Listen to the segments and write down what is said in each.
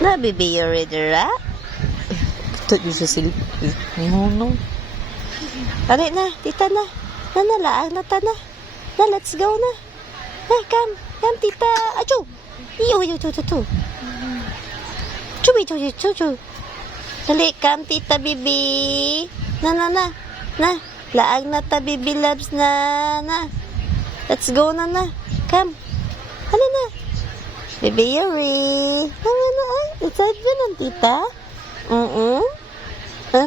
Na, baby, you ready, ra? Ito siya silip. No. Tari na, tita na. Laang na ta na. Na, let's go na. Na, come, tita. Acho. Iyo. Chu. Dali, come, tita, baby. Na. Laang na ta, baby loves na. Let's go na. Come. Ano na? Baby Yuri. Ano na, ay? Inside yun ang tita? Ano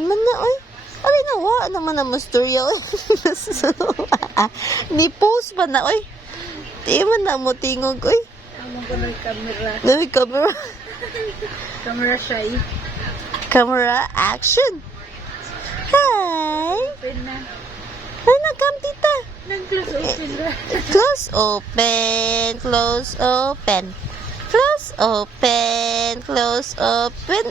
na, ay? Ay, nawa naman ang masturya, oy. Ni post pa na, oy. Di man na mo tingog, oy. Among ko ng camera. May camera. Camera shy. Camera action. Hi. Open na. Ay, nagkam, tita. Nag-close open na. Close open. Close open.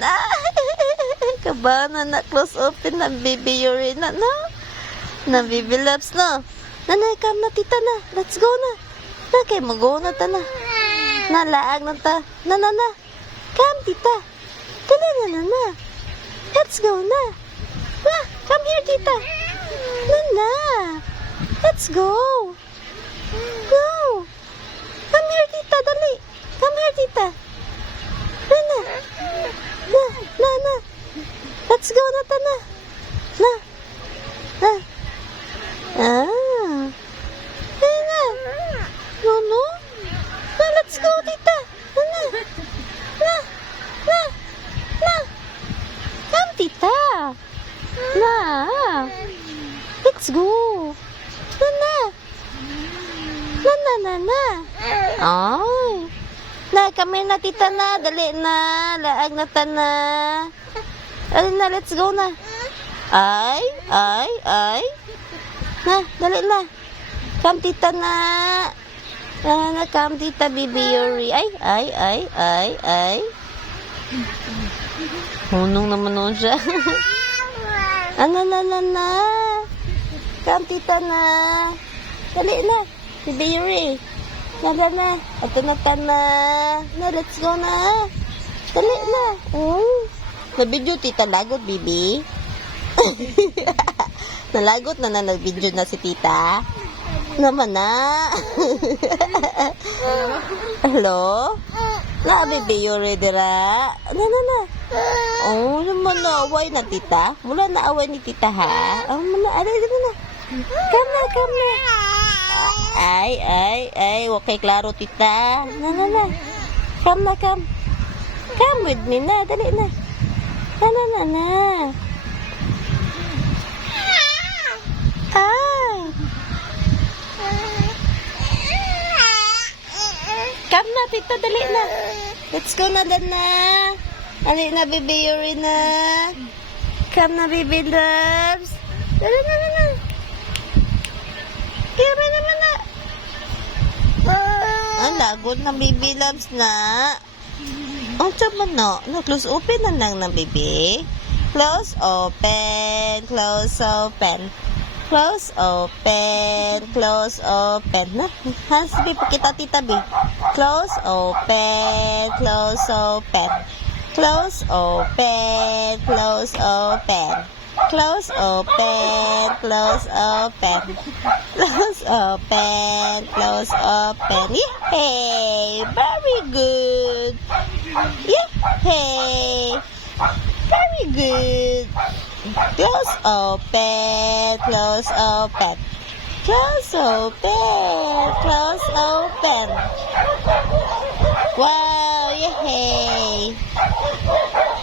Kabana na close open ng baby Yuri na, no? Na baby loves, no? Nanay, come na, tita na. Let's go na. Na, kay mag-go na ta na. Laag na ta. Na. Come, tita. Tala na. Let's go na. Na, come here, tita. Na. Let's go. Go. Come here, tita. Dali. Come here, tita. Na. Let's go na ta na. Na. No. Na, let's go, tita. Na. Come, tita. Na. Let's go. Na. Ay. Na, kami na, tita na. Dali na. Laag na ta na. Dali na, let's go na. Ay. Na, dali na. Come, tita na. Na, come, tita, baby Yuri. Ay. Hunong naman nun siya. Na. Come, tita na. Dali na, baby Yuri. Na. Ito na ka na. Na, let's go na. Dali na. Na-video, tita. Lagot, baby. Nalagot na nag-video na si tita. Naman na. Hello? Na, baby, you ready, ra? Na. Oh, naman na. Away na, tita. Mula na away ni tita, ha? Oh, aray na. Come na. Ay. Okay, klaro, tita. Na. Come. Come with me na. Dali na. Na. Ay. Come na, tita. Dali na. Let's go na, na. Dali na, baby Yuri na. Come na, baby loves. Dali na. Kira naman na. Ang lagot ng baby loves na. Ang tama na. Close open na lang ng baby. Close open. Na, sabi po kita, tita, B. Close open. Yay! Very good. Yay! Very good. Close open. Wow! Yay!